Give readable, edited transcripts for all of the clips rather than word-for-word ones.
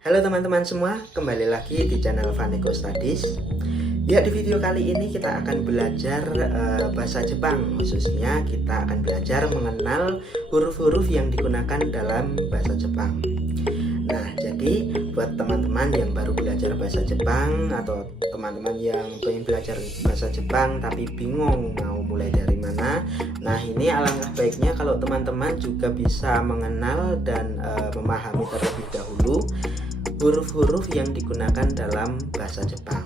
Halo teman-teman semua, kembali lagi di channel Vaneko Studies. Ya, di video kali ini kita akan belajar bahasa Jepang. Khususnya kita akan belajar mengenal huruf-huruf yang digunakan dalam bahasa Jepang. Nah, jadi buat teman-teman yang baru belajar bahasa Jepang atau teman-teman yang pengen belajar bahasa Jepang tapi bingung mau mulai dari mana, nah ini alangkah baiknya kalau teman-teman juga bisa mengenal dan memahami terlebih dahulu huruf-huruf yang digunakan dalam bahasa Jepang.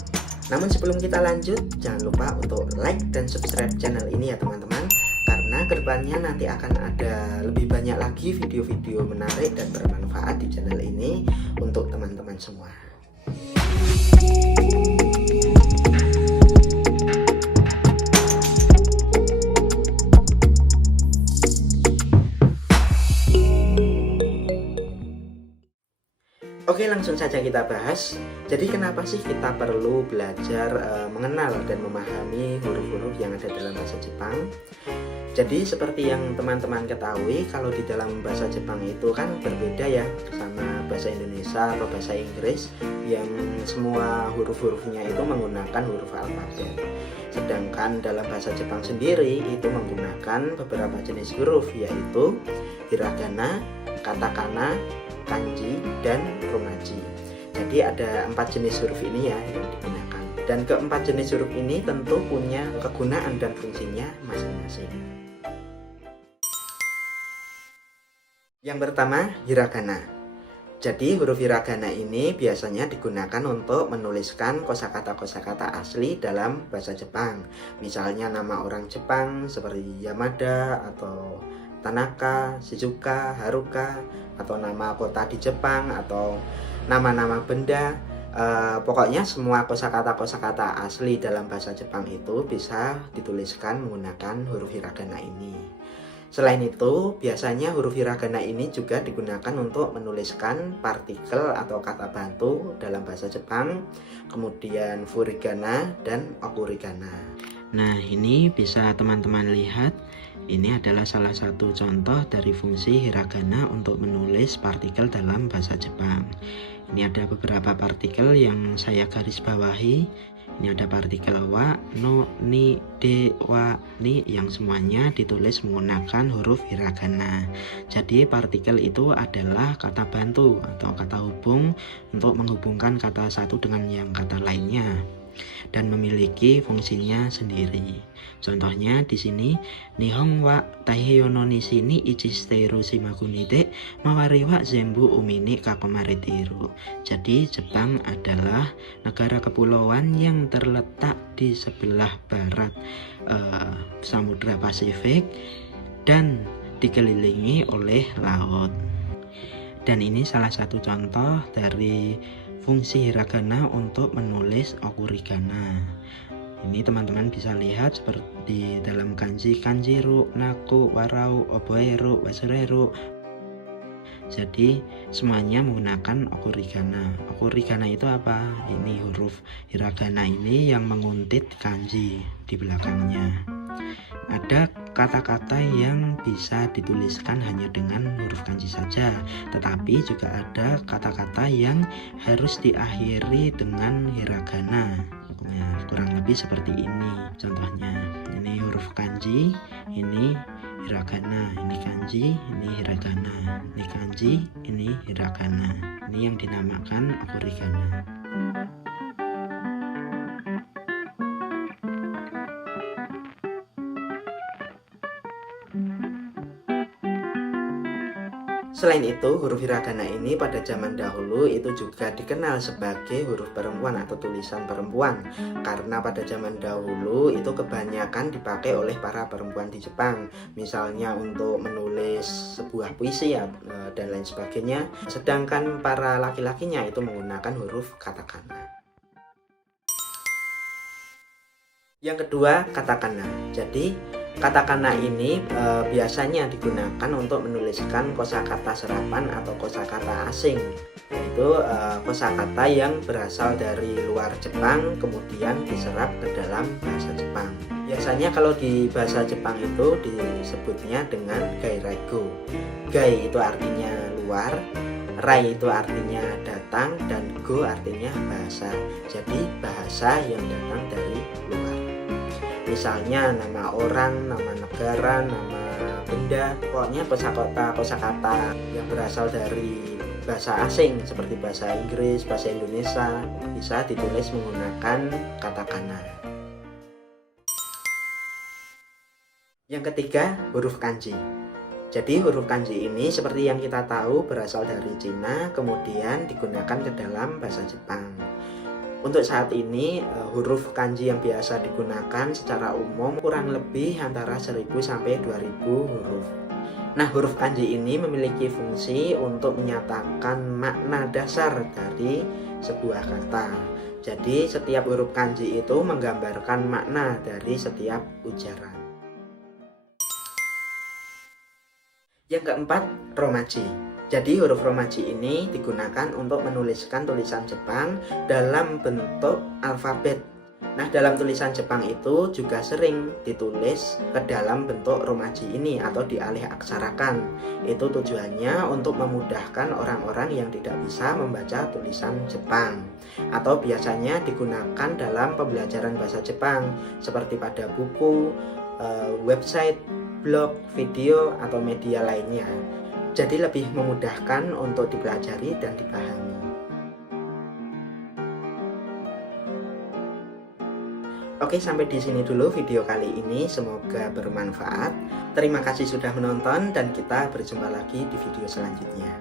Namun sebelum kita lanjut, jangan lupa untuk like dan subscribe channel ini ya teman-teman, karena kedepannya nanti akan ada lebih banyak lagi video-video menarik dan bermanfaat di channel ini untuk teman-teman semua. Oke, langsung saja kita bahas. Jadi kenapa sih kita perlu belajar mengenal dan memahami huruf-huruf yang ada dalam bahasa Jepang? Jadi seperti yang teman-teman ketahui, kalau di dalam bahasa Jepang itu kan berbeda ya sama bahasa Indonesia atau bahasa Inggris yang semua huruf-hurufnya itu menggunakan huruf alfabet. Sedangkan dalam bahasa Jepang sendiri itu menggunakan beberapa jenis huruf, yaitu hiragana, katakana, kanji, dan romaji. Jadi ada 4 jenis huruf ini ya yang digunakan. Dan keempat jenis huruf ini tentu punya kegunaan dan fungsinya masing-masing. Yang pertama, hiragana. Jadi huruf hiragana ini biasanya digunakan untuk menuliskan kosakata-kosakata asli dalam bahasa Jepang. Misalnya nama orang Jepang seperti Yamada atau Tanaka, Shizuka, Haruka, atau nama kota di Jepang, atau nama-nama benda. Pokoknya semua kosakata-kosakata asli dalam bahasa Jepang itu bisa dituliskan menggunakan huruf hiragana ini. Selain itu, biasanya huruf hiragana ini juga digunakan untuk menuliskan partikel atau kata bantu dalam bahasa Jepang, kemudian furigana dan okurigana. Nah, ini bisa teman-teman lihat. Ini adalah salah satu contoh dari fungsi hiragana untuk menulis partikel dalam bahasa Jepang. Ini ada beberapa partikel yang saya garis bawahi. Ini ada partikel wa, no, ni, de, wa, ni yang semuanya ditulis menggunakan huruf hiragana. Jadi partikel itu adalah kata bantu atau kata hubung untuk menghubungkan kata satu dengan yang kata lainnya dan memiliki fungsinya sendiri. Contohnya di sini, Nihon wa Taihyo no nishi ni ichishiteiru shimakunide mawari wa zenbu umi ni kakomaritiru. Jadi Jepang adalah negara kepulauan yang terletak di sebelah barat Samudra Pasifik dan dikelilingi oleh laut. Dan ini salah satu contoh dari fungsi hiragana untuk menulis okurigana. Ini teman-teman bisa lihat seperti dalam kanji, kanjiru, naku, warau, oboeru, wasureru. Jadi semuanya menggunakan okurigana. Okurigana itu apa? Ini huruf hiragana ini yang menguntit kanji di belakangnya. Ada kata-kata yang bisa dituliskan hanya dengan huruf kanji saja, tetapi juga ada kata-kata yang harus diakhiri dengan hiragana. Nah, kurang lebih seperti ini contohnya. Ini huruf kanji, ini hiragana, ini kanji, ini hiragana, ini kanji, ini hiragana. Ini yang dinamakan okurigana. Selain itu, huruf hiragana ini pada zaman dahulu itu juga dikenal sebagai huruf perempuan atau tulisan perempuan, karena pada zaman dahulu itu kebanyakan dipakai oleh para perempuan di Jepang, misalnya untuk menulis sebuah puisi ya, dan lain sebagainya, sedangkan para laki-lakinya itu menggunakan huruf katakana. Yang kedua, katakana. Jadi katakana ini biasanya digunakan untuk menuliskan kosakata serapan atau kosakata asing, yaitu kosakata yang berasal dari luar Jepang kemudian diserap ke dalam bahasa Jepang. Biasanya kalau di bahasa Jepang itu disebutnya dengan gairaigo. Gai itu artinya luar, Rai itu artinya datang dan go artinya bahasa. Jadi bahasa yang datang dari luar. Misalnya nama orang, nama negara, nama benda, pokoknya kosakata yang berasal dari bahasa asing seperti bahasa Inggris, bahasa Indonesia bisa ditulis menggunakan kata kana. Yang ketiga, huruf kanji. Jadi huruf kanji ini seperti yang kita tahu berasal dari Cina, kemudian digunakan ke dalam bahasa Jepang. Untuk saat ini, huruf kanji yang biasa digunakan secara umum kurang lebih antara 1000 sampai 2000 huruf. Nah, huruf kanji ini memiliki fungsi untuk menyatakan makna dasar dari sebuah kata. Jadi, setiap huruf kanji itu menggambarkan makna dari setiap ujaran. Yang keempat, romaji. Jadi huruf romaji ini digunakan untuk menuliskan tulisan Jepang dalam bentuk alfabet. Nah, dalam tulisan Jepang itu juga sering ditulis ke dalam bentuk romaji ini atau dialih aksarakan. Itu tujuannya untuk memudahkan orang-orang yang tidak bisa membaca tulisan Jepang. Atau biasanya digunakan dalam pembelajaran bahasa Jepang seperti pada buku, website, blog, video, atau media lainnya. Jadi lebih memudahkan untuk dipelajari dan dipahami. Oke, sampai di sini dulu video kali ini. Semoga bermanfaat. Terima kasih sudah menonton dan kita berjumpa lagi di video selanjutnya.